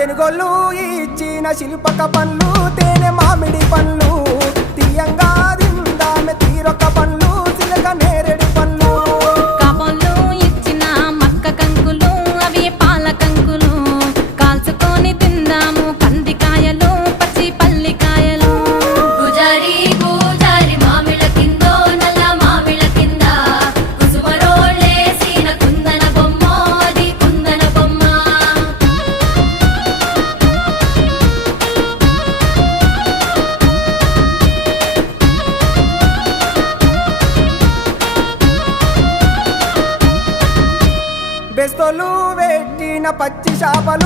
తెనుగోళ్ళు ఇచ్చిన శిల్పక పండ్లు తేనె మామిడి పండ్లు తీయంగా తిందామె తీరొక్క పండ్లు చిలక నేరేడు పండ్లు కాబోళ్ళు ఇచ్చిన మక్క కంకులు అవి పాల కంకులు కాల్చుకొని తిందాము కందికాయలు పచ్చి పల్లికాయలు గుజారి గుజారి మామిళ్ళ కిందో నల్ల మామిళ్ళ కింద కుసుమరోళ్ళేసిన కుందన బొమ్మ అది కుందన బొమ్మ బెస్తోలు పెట్టిన పచ్చి చేపలు